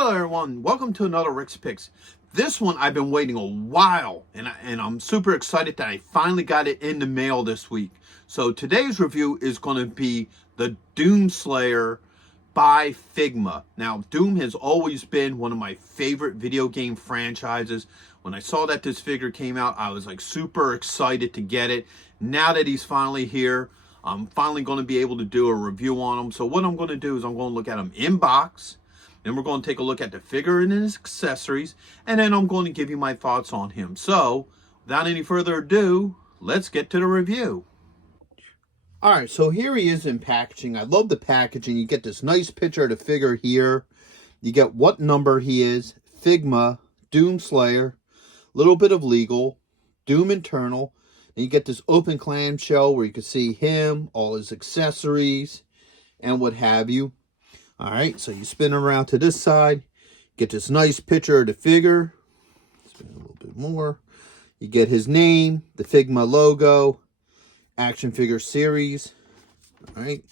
Hello everyone, welcome to another Rick's Picks. This one I've been waiting a while, and I'm super excited that I finally got it in the mail this week. So today's review is going to be the Doom Slayer by Figma. Now, Doom has always been one of my favorite video game franchises. When I saw that this figure came out, I was like super excited to get it. Now that he's finally here, I'm finally going to be able to do a review on him. So what I'm going to do is I'm going to look at him in box. Then we're going to take a look at the figure and his accessories, and then I'm going to give you my thoughts on him. So, without any further ado, let's get to the review. Alright, so here he is in packaging. I love the packaging. You get this nice picture of the figure here. You get what number he is, Figma, Doom Slayer, a little bit of legal, Doom Internal. And you get this open clamshell where you can see him, all his accessories, and what have you. Alright, so you spin around to this side, get this nice picture of the figure, spin a little bit more, you get his name, the Figma logo, action figure series. Alright,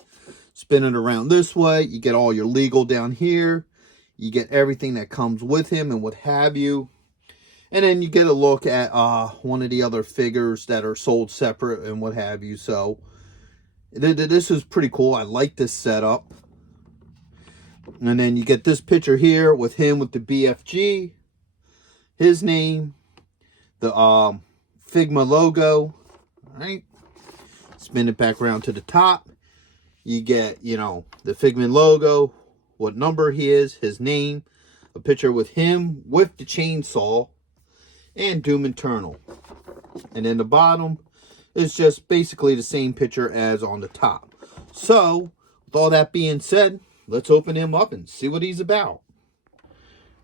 spin it around this way, you get all your legal down here, you get everything that comes with him and what have you, and then you get a look at one of the other figures that are sold separate and what have you. So this is pretty cool. I like this setup. And then you get this picture here with him with the BFG, his name, the Figma logo. All right, spin it back around to the top. You get, the Figma logo, what number he is, his name, a picture with him with the chainsaw, and Doom Internal. And then the bottom is just basically the same picture as on the top. So, with all that being said, let's open him up and see what he's about.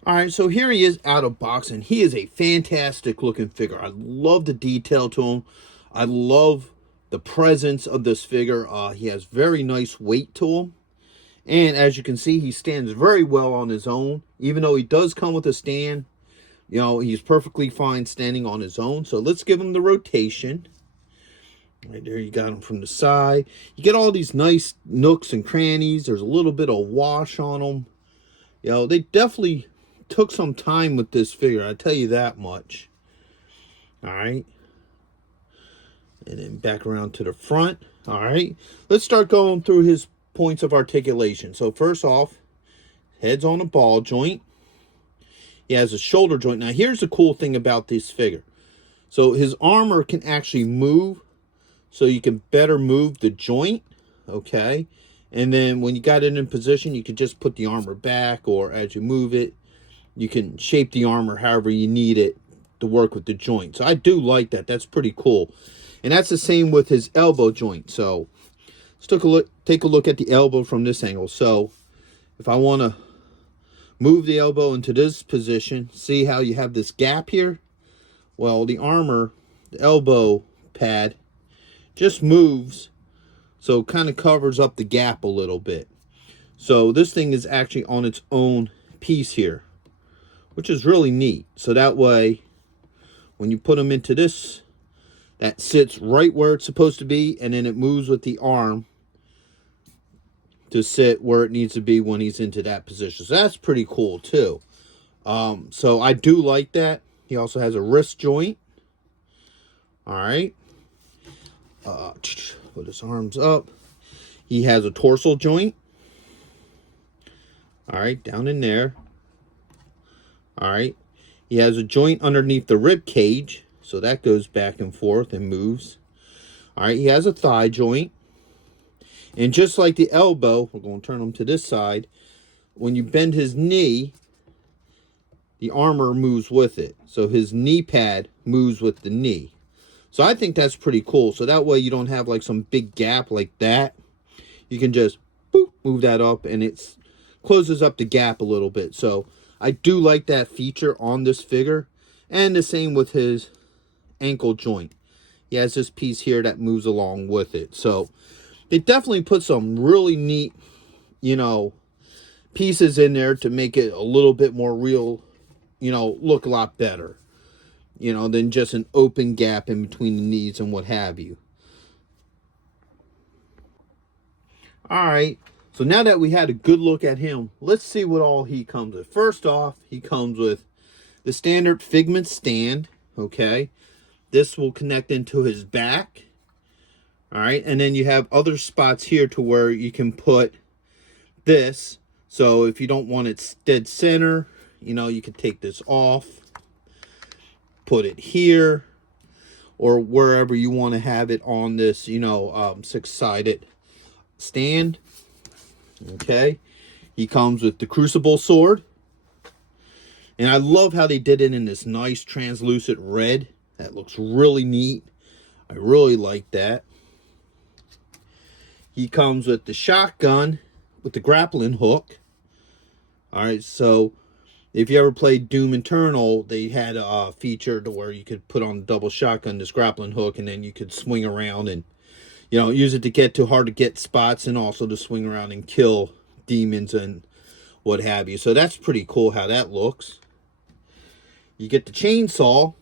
Alright, so here he is out of box, and he is a fantastic looking figure. I love the detail to him. I love the presence of this figure. He has very nice weight to him. And as you can see, he stands very well on his own. Even though he does come with a stand, he's perfectly fine standing on his own. So let's give him the rotation. Right there, you got him from the side. You get all these nice nooks and crannies. There's a little bit of wash on them. They definitely took some time with this figure. I tell you that much. All right. And then back around to the front. All right. Let's start going through his points of articulation. So first off, head's on a ball joint. He has a shoulder joint. Now here's the cool thing about this figure. So his armor can actually move. So you can better move the joint, okay? And then when you got it in position, you could just put the armor back, or as you move it, you can shape the armor however you need it to work with the joint. So I do like that. That's pretty cool. And that's the same with his elbow joint. So let's take a look at the elbow from this angle. So if I want to move the elbow into this position, see how you have this gap here? Well, the armor, the elbow pad, just moves, so it kind of covers up the gap a little bit. So this thing is actually on its own piece here, which is really neat. So that way, when you put them into this, that sits right where it's supposed to be, and then it moves with the arm to sit where it needs to be when he's into that position. So that's pretty cool too. So I do like that. He also has a wrist joint. All right. Put his arms up. He has a torso joint. All right, down in there. All right. He has a joint underneath the rib cage, so that goes back and forth and moves. All right, he has a thigh joint. And just like the elbow, we're going to turn him to this side. When you bend his knee, the armor moves with it. So his knee pad moves with the knee. So I think that's pretty cool. So that way you don't have like some big gap like that. You can just boop, move that up, and it closes up the gap a little bit. So I do like that feature on this figure. And the same with his ankle joint. He has this piece here that moves along with it. So they definitely put some really neat, pieces in there to make it a little bit more real, look a lot better. Than just an open gap in between the knees and what have you. All right, So now that we had a good look at him, let's see what all he comes with. First off, he comes with the standard Figma stand, okay? This will connect into his back, all right? And then you have other spots here to where you can put this. So if you don't want it dead center, you know, you can take this off, put it here, or wherever you want to have it on this, you know, six-sided stand. Okay, he comes with the crucible sword, and I love how they did it in this nice translucent red. That looks really neat. I really like that. He comes with the shotgun with the grappling hook. All right, so if you ever played Doom Eternal, they had a feature to where you could put on the double shotgun, this grappling hook, and then you could swing around and, you know, use it to get to hard to get spots, and also to swing around and kill demons and what have you. So that's pretty cool how that looks. You get the chainsaw.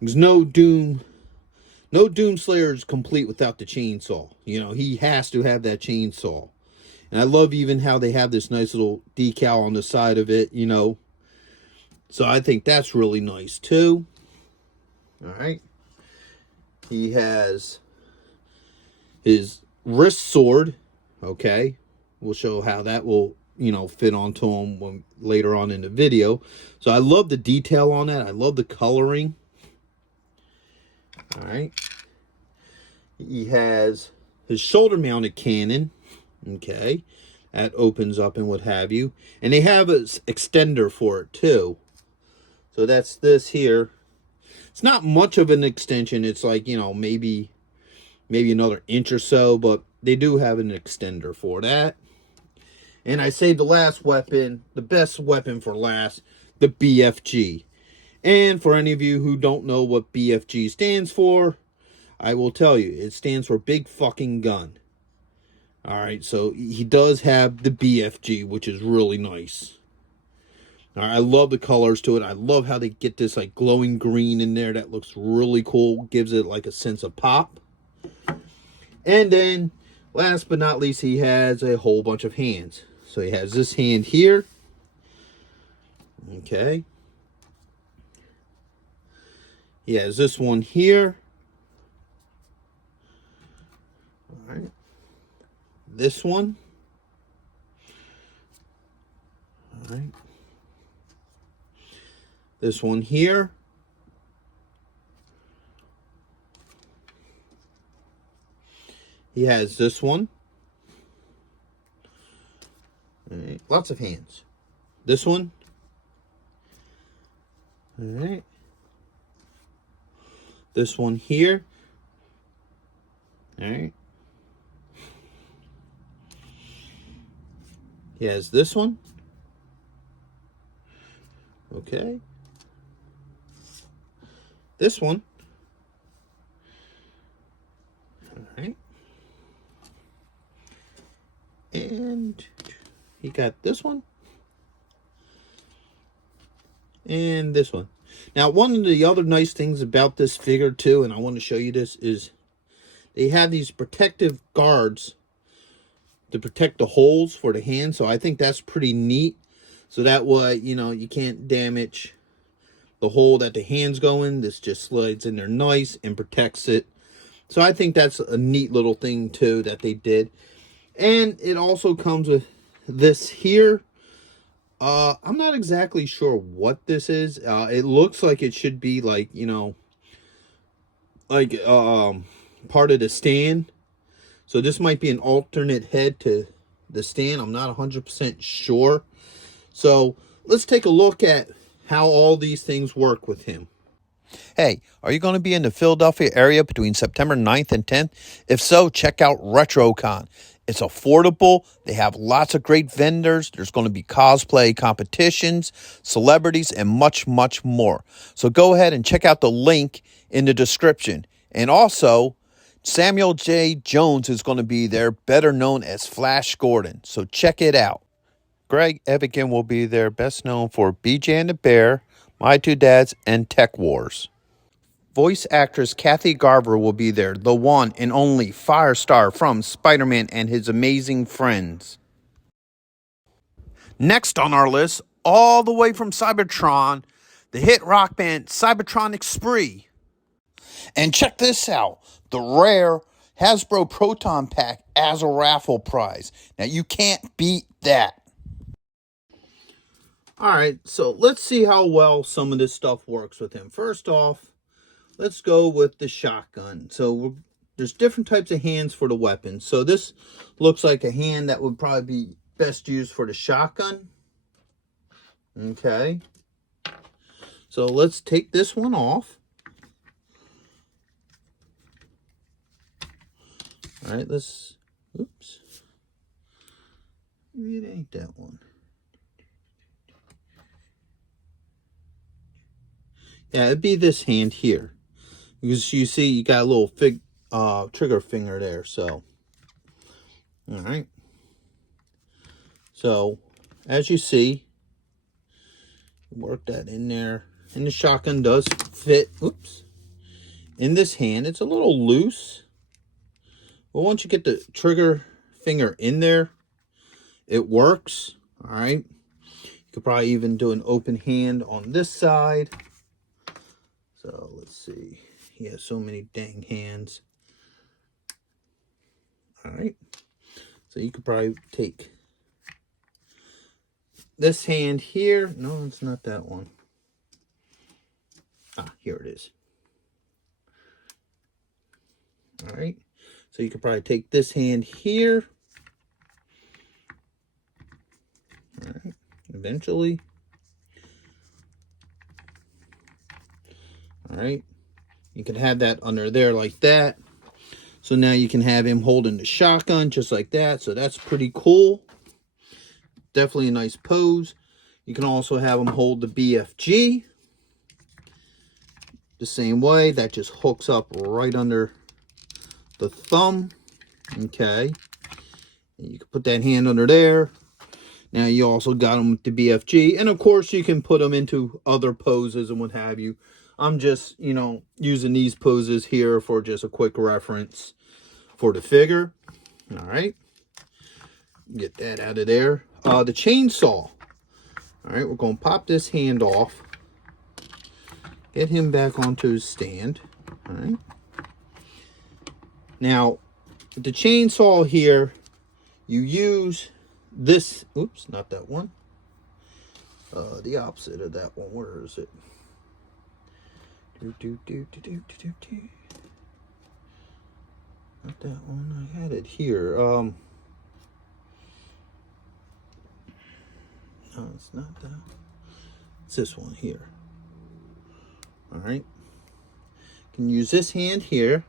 There's no Doom Slayer is complete without the chainsaw. You know, he has to have that chainsaw. And I love even how they have this nice little decal on the side of it, you know. So I think that's really nice too. All right. He has his wrist sword, okay. We'll show how that will, you know, fit onto him later on in the video. So I love the detail on that. I love the coloring. All right. He has his shoulder-mounted cannon, okay. That opens up and what have you. And they have an extender for it too. So that's this here. It's not much of an extension. It's like, you know, maybe another inch or so, but they do have an extender for that. And I saved the last weapon, the best weapon for last, the BFG. And for any of you who don't know what BFG stands for, I will tell you, it stands for big fucking gun. All right, so he does have the BFG, which is really nice. All right, I love the colors to it. I love how they get this like glowing green in there. That looks really cool. Gives it like a sense of pop. And then, last but not least, he has a whole bunch of hands. So he has this hand here. Okay. He has this one here. All right. This one. All right. This one here. He has this one. All right. Lots of hands. This one. All right. This one here. All right. He has this one. Okay. This one. All right. And he got this one. And this one. Now, one of the other nice things about this figure too, and I want to show you this, is they have these protective guards to protect the holes for the hand. So I think that's pretty neat. So that way, you know, you can't damage the hole that the hands go in. This just slides in there nice and protects it. So I think that's a neat little thing too that they did. And it also comes with this here. I'm not exactly sure what this is. It looks like it should be like, you know, like part of the stand. So this might be an alternate head to the stand. I'm not 100% sure. So let's take a look at how all these things work with him. Hey, are you going to be in the Philadelphia area between September 9th and 10th? If so, check out RetroCon. It's affordable. They have lots of great vendors. There's going to be cosplay competitions, celebrities, and much, much more. So go ahead and check out the link in the description. And also, Samuel J. Jones is going to be there, better known as Flash Gordon. So check it out. Greg Evigan will be there, best known for BJ and the Bear, My Two Dads, and Tech Wars. voice actress Kathy Garver will be there, the one and only Firestar from Spider-Man and His Amazing Friends. Next on our list, all the way from Cybertron, the hit rock band Cybertronic Spree. And check this out, the rare Hasbro Proton Pack as a raffle prize. Now you can't beat that. All right, so let's see how well some of this stuff works with him. First off, let's go with the shotgun. So there's different types of hands for the weapon. So this looks like a hand that would probably be best used for the shotgun. Okay. So let's take this one off. All right, let's, oops. Maybe it ain't that one. Yeah, it'd be this hand here. Because you see, you got a little trigger finger there, so. All right. So, as you see, work that in there. And the shotgun does fit, oops, in this hand. It's a little loose. But once you get the trigger finger in there, it works. All right. You could probably even do an open hand on this side. So, let's see. He has so many dang hands. All right. So, you could probably take this hand here. No, it's not that one. Ah, here it is. All right. So, you could probably take this hand here. All right. Eventually. All right. You can have that under there like that. So now you can have him holding the shotgun just like that. So that's pretty cool. Definitely a nice pose. You can also have him hold the BFG. The same way. That just hooks up right under the thumb. Okay. And you can put that hand under there. Now you also got him with the BFG. And of course you can put them into other poses and what have you. I'm just, using these poses here for just a quick reference for the figure. All right. Get that out of there. The chainsaw. All right, we're going to pop this hand off. Get him back onto his stand. All right. Now, with the chainsaw here, you use this. Oops, not that one. The opposite of that one. Where is it? Not that one. I had it here. No, it's not that. It's this one here. All right. You can use this hand here.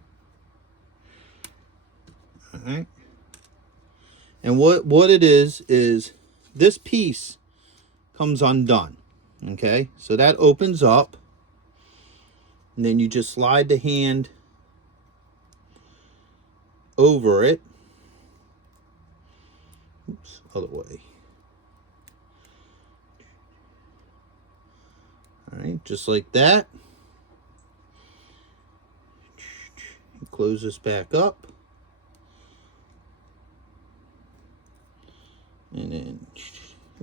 All right. And what it is this piece comes undone. Okay. So that opens up. And then you just slide the hand over it. Oops, other way. All right, just like that. Close this back up. And then,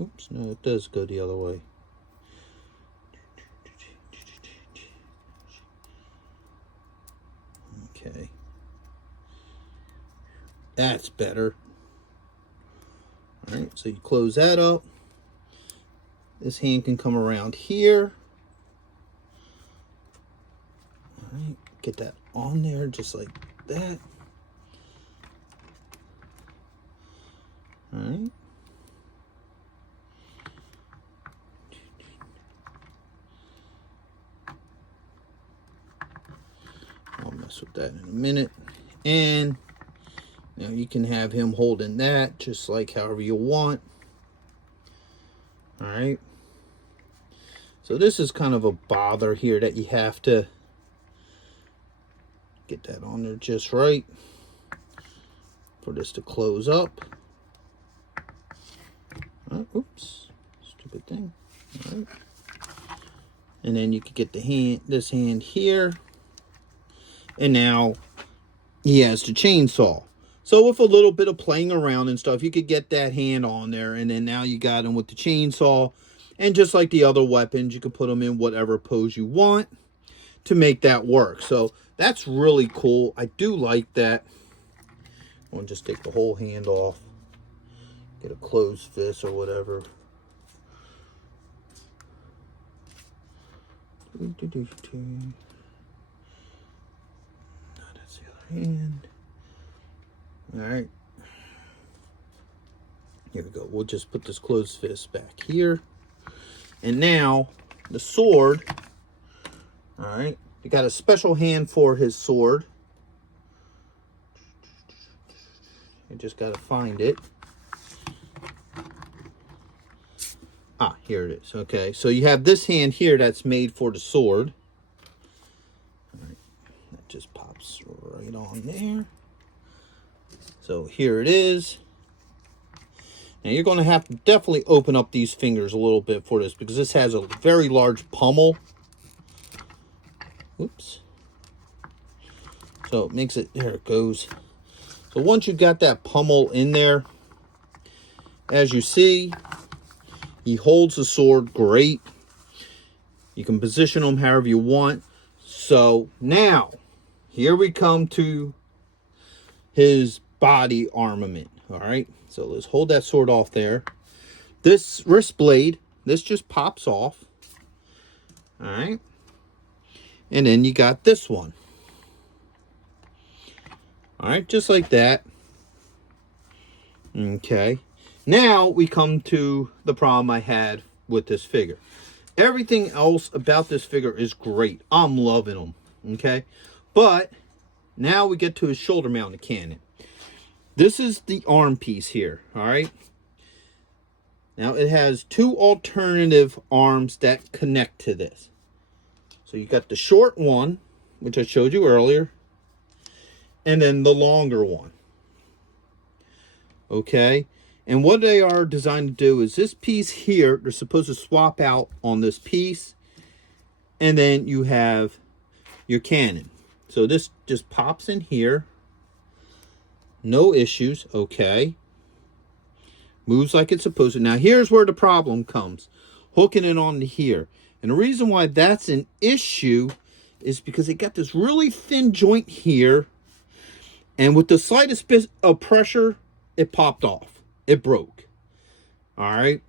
oops, no, it does go the other way. Okay. That's better. All right, so you close that up. This hand can come around here. All right, get that on there just like that. All right. I'll mess with that in a minute. And now you can have him holding that just like however you want. All right. So this is kind of a bother here that you have to get that on there just right for this to close up. Oops, stupid thing. All right. And then you can get the hand, this hand here. And now he has the chainsaw. So with a little bit of playing around and stuff, you could get that hand on there. And then now you got him with the chainsaw. And just like the other weapons, you can put them in whatever pose you want to make that work. So that's really cool. I do like that. I'll just take the whole hand off. Get a closed fist or whatever. Now that's the other hand. Alright. Here we go. We'll just put this closed fist back here. And now, the sword. Alright. We got a special hand for his sword. I just got to find it. Ah, here it is. Okay, so you have this hand here that's made for the sword. All right, that just pops right on there. So here it is. Now you're going to have to definitely open up these fingers a little bit for this because this has a very large pommel. Oops. So it makes it, there it goes. So once you got that pommel in there, as you see, he holds the sword great. You can position him however you want. So now, here we come to his body armament. All right, so let's hold that sword off there. This wrist blade, this just pops off. All right, and then you got this one. All right, just like that. Okay. Now we come to the problem I had with this figure. Everything else about this figure is great. I'm loving them. Okay. But now we get to his shoulder mounted cannon. This is the arm piece here. All right. Now it has two alternative arms that connect to this. So you got the short one, which I showed you earlier, and then the longer one. Okay. And what they are designed to do is this piece here, they're supposed to swap out on this piece. And then you have your cannon. So this just pops in here. No issues. Okay. Moves like it's supposed to. Now here's where the problem comes. Hooking it on to here. And the reason why that's an issue is because it got this really thin joint here. And with the slightest bit of pressure, it popped off. It broke. All right.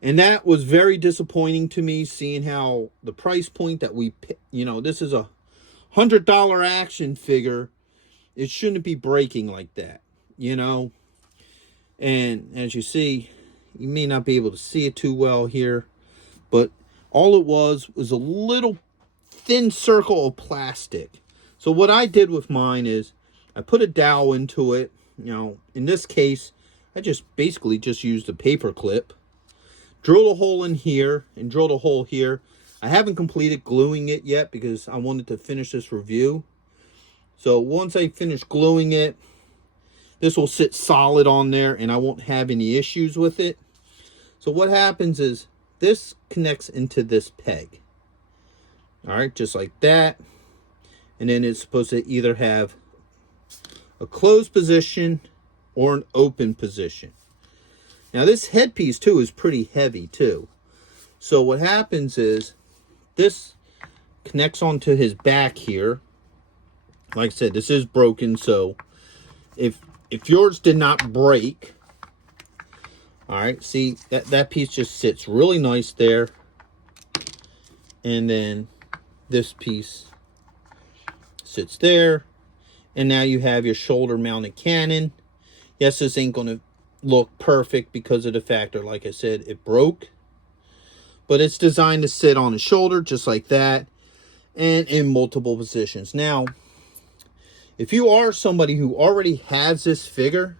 And that was very disappointing to me, seeing how the price point that we, this is a $100 action figure. It shouldn't be breaking like that, And as you see, you may not be able to see it too well here, but all it was a little thin circle of plastic. So what I did with mine is I put a dowel into it. In this case, I basically used a paper clip, drilled a hole in here and drilled a hole here. I haven't completed gluing it yet because I wanted to finish this review. So once I finish gluing it, this will sit solid on there and I won't have any issues with it. So what happens is this connects into this peg. All right, just like that. And then it's supposed to either have a closed position or an open position. Now this headpiece too is pretty heavy too. So what happens is this connects onto his back here. Like I said, this is broken, so if yours did not break, all right, see that piece just sits really nice there. And then this piece sits there. And now you have your shoulder mounted cannon. Yes, this ain't going to look perfect because of the factor, like I said, it broke. But it's designed to sit on the shoulder just like that and in multiple positions. Now, if you are somebody who already has this figure,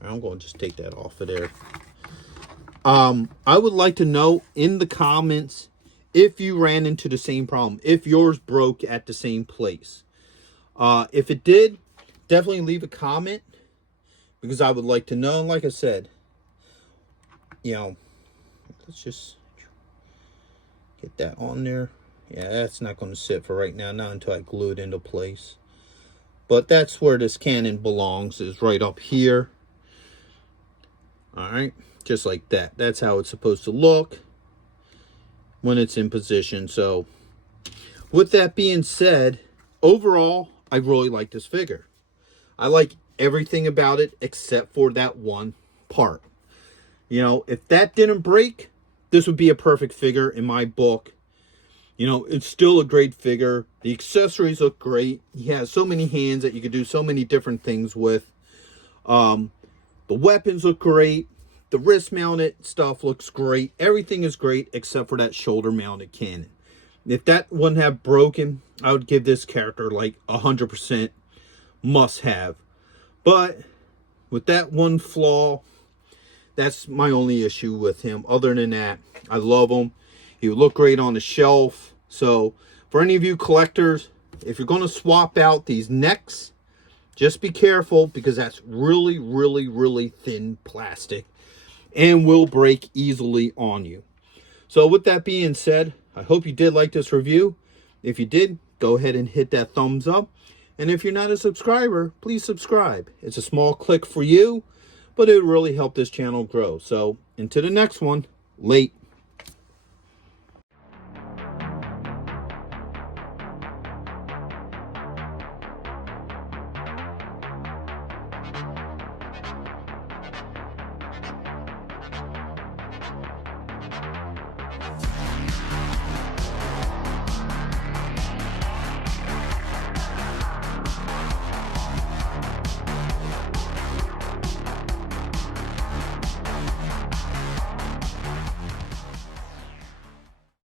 I'm going to just take that off of there. I would like to know in the comments if you ran into the same problem, if yours broke at the same place. If it did, definitely leave a comment because I would like to know. And like I said, let's just get that on there. Yeah, that's not going to sit for right now, not until I glue it into place. But that's where this cannon belongs, is right up here. All right, just like that. That's how it's supposed to look when it's in position. So with that being said, overall, I really like this figure. I like everything about it except for that one part. You know, if that didn't break, this would be a perfect figure in my book. You know, it's still a great figure. The accessories look great. He has so many hands that you could do so many different things with. The weapons look great. The wrist mounted stuff looks great. Everything is great except for that shoulder mounted cannon. If that wouldn't have broken, I would give this character like 100% must have. But with that one flaw, that's my only issue with him. Other than that, I love him. He would look great on the shelf. So for any of you collectors, if you're going to swap out these necks, just be careful because that's really, really, really thin plastic and will break easily on you. So with that being said, I hope you did like this review. If you did, go ahead and hit that thumbs up. And if you're not a subscriber, please subscribe. It's a small click for you, but it would really help this channel grow. So until the next one, late.